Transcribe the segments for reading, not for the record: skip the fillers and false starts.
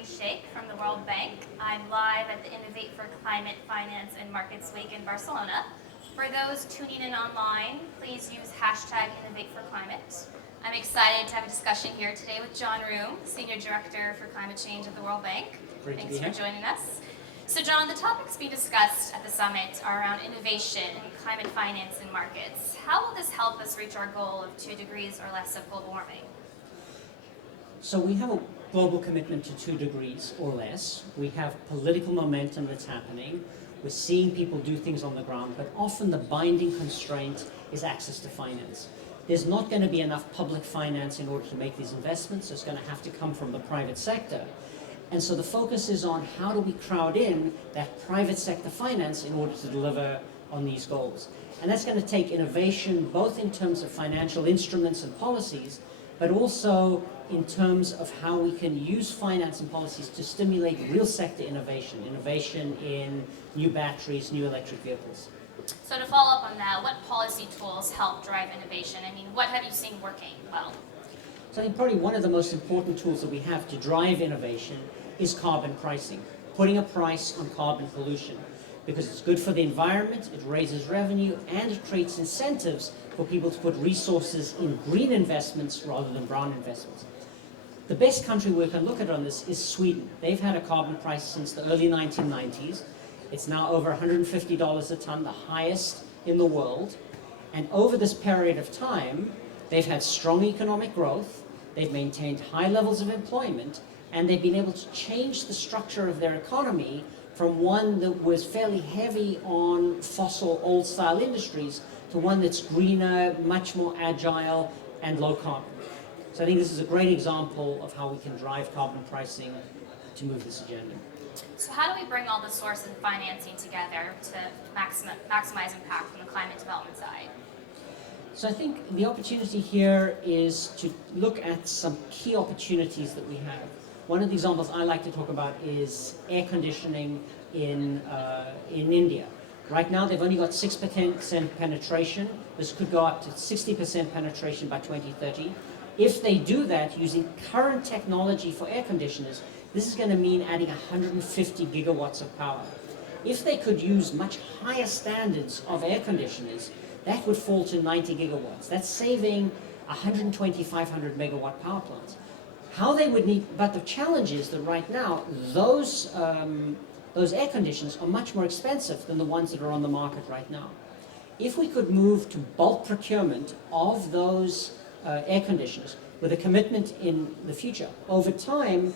name's Sheikh from the World Bank. I'm live at the Innovate for Climate, Finance, and Markets Week in Barcelona. For those tuning in online, please use hashtag Innovate for Climate. I'm excited to have a discussion here today with John Roome, Senior Director for Climate Change at the World Bank. Thanks for joining us. So John, the topics being discussed at the summit are around innovation and climate finance and markets. How will this help us reach our goal of 2 degrees or less of global warming? So we have a global commitment to 2 degrees or less. We have political momentum that's happening. We're seeing people do things on the ground, but often the binding constraint is access to finance. There's not going to be enough public finance in order to make these investments, so it's going to have to come from the private sector. And so the focus is on how do we crowd in that private sector finance in order to deliver on these goals. And that's going to take innovation, both in terms of financial instruments and policies, but also in terms of how we can use finance and policies to stimulate real sector innovation in new batteries, new electric vehicles. So to follow up on that, what policy tools help drive innovation? I mean, what have you seen working well? So I think probably one of the most important tools that we have to drive innovation is carbon pricing, putting a price on carbon pollution, because it's good for the environment, it raises revenue, and it creates incentives for people to put resources in green investments rather than brown investments. The best country we can look at on this is Sweden. They've had a carbon price since the early 1990s. It's now over $150 a ton, the highest in the world. And over this period of time, they've had strong economic growth, they've maintained high levels of employment, and they've been able to change the structure of their economy from one that was fairly heavy on fossil, old-style industries to one that's greener, much more agile, and low carbon. So I think this is a great example of how we can drive carbon pricing to move this agenda. So how do we bring all the source and financing together to maximize impact from the climate development side? So I think the opportunity here is to look at some key opportunities that we have. One of the examples I like to talk about is air conditioning in India. Right now they've only got 6% penetration. This could go up to 60% penetration by 2030. If they do that using current technology for air conditioners, this is going to mean adding 150 gigawatts of power. If they could use much higher standards of air conditioners, that would fall to 90 gigawatts. That's saving 120-500 megawatt power plants. How they would need, but the challenge is that right now, those air conditioners are much more expensive than the ones that are on the market right now. If we could move to bulk procurement of those air conditioners with a commitment in the future, over time,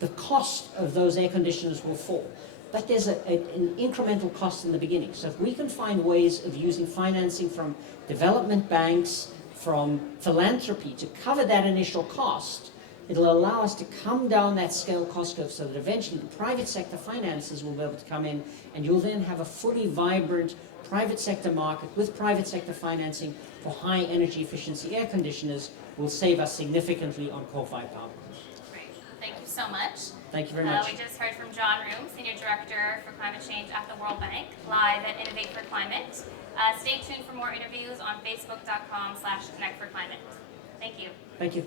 the cost of those air conditioners will fall. But there's an incremental cost in the beginning. So if we can find ways of using financing from development banks, from philanthropy to cover that initial cost, it'll allow us to come down that scale cost curve so that eventually the private sector finances will be able to come in, and you'll then have a fully vibrant private sector market with private sector financing for high energy efficiency air conditioners will save us significantly on coal-fired power plants. Great. Thank you so much. Thank you very much. We just heard from John Roome, Senior Director for Climate Change at the World Bank, live at Innovate for Climate. Stay tuned for more interviews on facebook.com/connectforclimate. Thank you. Thank you.